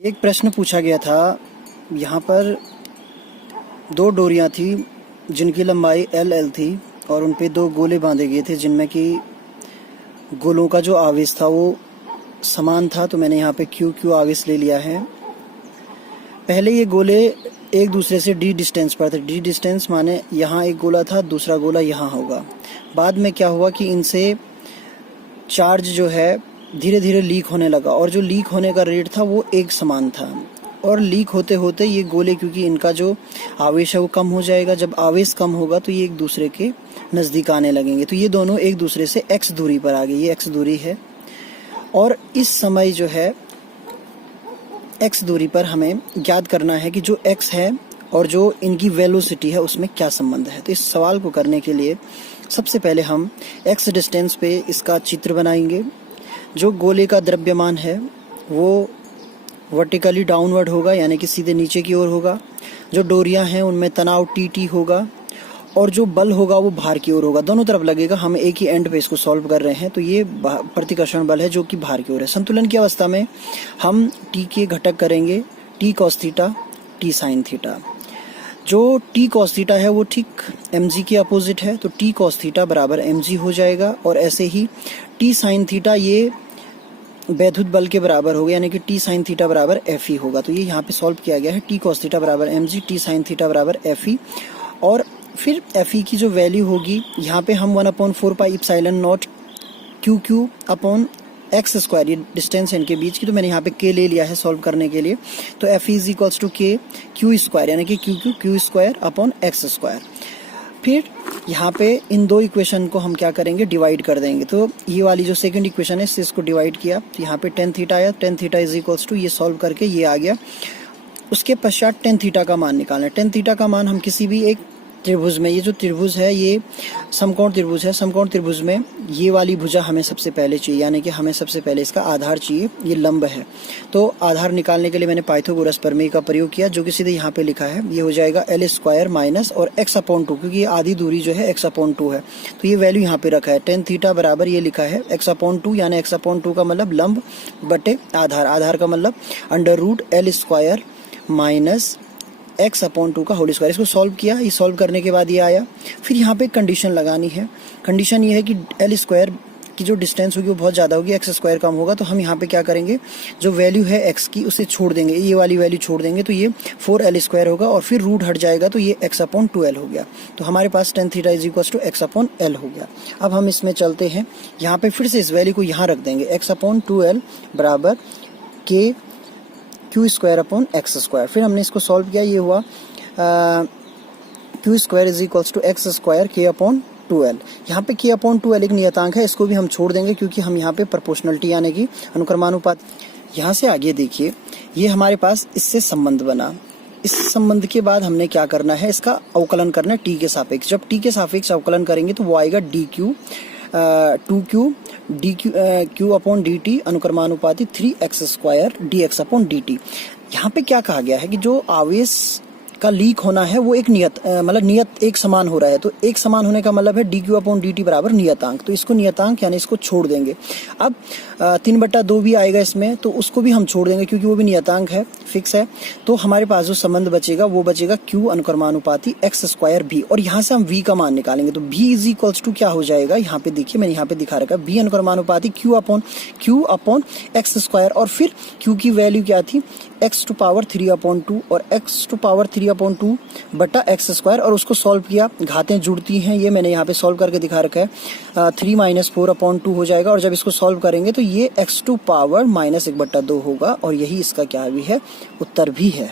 एक प्रश्न पूछा गया था। यहाँ पर दो डोरियाँ थी जिनकी लंबाई एल थी और उन पे दो गोले बांधे गए थे जिनमें कि गोलों का जो आवेश था वो समान था। तो मैंने यहाँ पे क्यू क्यू आवेश ले लिया है। पहले ये गोले एक दूसरे से डी डिस्टेंस पर थे। डी डिस्टेंस माने यहाँ एक गोला था, दूसरा गोला यहाँ होगा। बाद में क्या हुआ कि इनसे चार्ज जो है धीरे धीरे लीक होने लगा और जो लीक होने का रेट था वो एक समान था। और लीक होते होते ये गोले, क्योंकि इनका जो आवेश है वो कम हो जाएगा, जब आवेश कम होगा तो ये एक दूसरे के नज़दीक आने लगेंगे। तो ये दोनों एक दूसरे से x दूरी पर आ गए। ये x दूरी है और इस समय जो है x दूरी पर हमें ज्ञात करना है कि जो x है और जो इनकी वेलोसिटी है उसमें क्या संबंध है। तो इस सवाल को करने के लिए सबसे पहले हम x डिस्टेंस पे इसका चित्र बनाएंगे। जो गोले का द्रव्यमान है वो वर्टिकली डाउनवर्ड होगा, यानी कि सीधे नीचे की ओर होगा। जो डोरियां हैं उनमें तनाव टी होगा और जो बल होगा वो भार की ओर होगा, दोनों तरफ लगेगा। हम एक ही एंड पे इसको सॉल्व कर रहे हैं। तो ये प्रतिकर्षण बल है जो कि भार की ओर है। संतुलन की अवस्था में हम टी के घटक करेंगे T cos theta T sine theta. जो टी कॉस थीटा है वो ठीक mg के अपोजिट है, तो टी कॉस थीटा बराबर mg हो जाएगा। और ऐसे ही टी साइन थीटा ये वैद्युत बल के बराबर होगा, यानी कि टी साइन थीटा बराबर एफ ई होगा। तो ये यहाँ पे सॉल्व किया गया है। टी कॉस थीटा बराबर mg, टी साइन थीटा बराबर एफ ई। और फिर एफ ई की जो वैल्यू होगी यहाँ पे हम 1/4 pi epsilon naught q q upon x square, ये डिस्टेंस है इनके बीच की, तो मैंने यहाँ पे के ले लिया है सॉल्व करने के लिए। तो एफ इज इक्वल्स टू के क्यू स्क्वायर, यानी कि Q square upon x square. फिर यहाँ पे इन दो इक्वेशन को हम क्या करेंगे, डिवाइड कर देंगे। तो ये वाली जो सेकंड इक्वेशन है इससे इसको डिवाइड किया तो यहाँ पे टेन थीटा आया। Tan theta is equals to, ये सॉल्व करके ये आ गया। उसके पश्चात टेन थीटा का मान निकालना है। टेन थीटा का मान हम किसी भी एक त्रिभुज में, ये जो त्रिभुज है ये समकोण त्रिभुज है, समकोण त्रिभुज में ये वाली भुजा हमें सबसे पहले चाहिए, यानी कि हमें सबसे पहले इसका आधार चाहिए। ये लंब है तो आधार निकालने के लिए मैंने पाइथागोरस प्रमेय का प्रयोग किया, जो कि सीधे यहाँ पे लिखा है। ये हो जाएगा एल स्क्वायर माइनस और x/2, क्योंकि ये आधी दूरी जो है x/2 है तो ये वैल्यू यहाँ पे रखा है। टेन थीटा बराबर ये लिखा है x/2, यानी x/2 का मतलब लंब बटे आधार, आधार का मतलब under root L square minus x/2 का होल स्क्वायर। इसको सॉल्व किया, ये सॉल्व करने के बाद ये आया। फिर यहाँ पे कंडीशन लगानी है। कंडीशन ये है कि एल स्क्वायर की जो डिस्टेंस होगी वो बहुत ज़्यादा होगी, एक्स स्क्वायर कम होगा। तो हम यहाँ पे क्या करेंगे, जो वैल्यू है x की उसे छोड़ देंगे, ये वाली वैल्यू छोड़ देंगे तो ये 4l स्क्वायर होगा और फिर रूट हट जाएगा तो ये x/2l हो गया। तो हमारे पास tan theta is equal to x/l हो गया। अब हम इसमें चलते हैं, यहाँ पे फिर से इस वैल्यू को यहाँ रख देंगे, x/2l बराबर K Q square upon x square. फिर हमने इसको सॉल्व किया, ये हुआ Q square is equals to X square K upon 2l। यहाँ पे के अपॉन 2l एक नियतांक है, इसको भी हम छोड़ देंगे क्योंकि हम यहाँ पे प्रोपोर्शनलिटी यानी कि अनुक्रमानुपात। यहाँ से आगे देखिए, ये हमारे पास इससे संबंध बना। इस संबंध के बाद हमने क्या करना है, इसका अवकलन करना है टी के सापेक्ष। जब टी के सापेक्ष अवकलन करेंगे तो वो आएगा d q 2q d q upon d t अनुक्रमानुपाती 3x square d x upon d t. यहाँ पे क्या कहा गया है कि जो आवेश का लीक होना है वो एक मतलब नियत एक समान हो रहा है। तो एक समान होने का मतलब है D q upon d T बराबर नियतांक। तो इसको नियतांक यानी इसको छोड़ देंगे। अब 3/2 भी आएगा इसमें, तो उसको भी हम छोड़ देंगे क्योंकि वो भी नियतांक है, फिक्स है। तो हमारे पास जो संबंध बचेगा वो बचेगा क्यू अनुक्रमानुपाती एक्स स्क्वायर भी, और यहाँ से हम v का मान निकालेंगे। तो v इज इक्वल्स टू क्या हो जाएगा, यहाँ पे देखिए मैंने यहाँ पे दिखा रखा है, v अनुक्रमानुपाती क्यू अपॉन एक्स स्क्वायर। और फिर q की वैल्यू क्या थी, x⁴ और x⁴ बटा एक्स स्क्वायर, और उसको सॉल्व किया। घातें जुड़ती हैं, ये मैंने यहाँ पे सॉल्व करके दिखा रखा है। 3 - 4/2 हो जाएगा, और जब इसको सॉल्व करेंगे तो ये x⁻⁻1/2 होगा, और यही इसका क्या भी है, उत्तर भी है।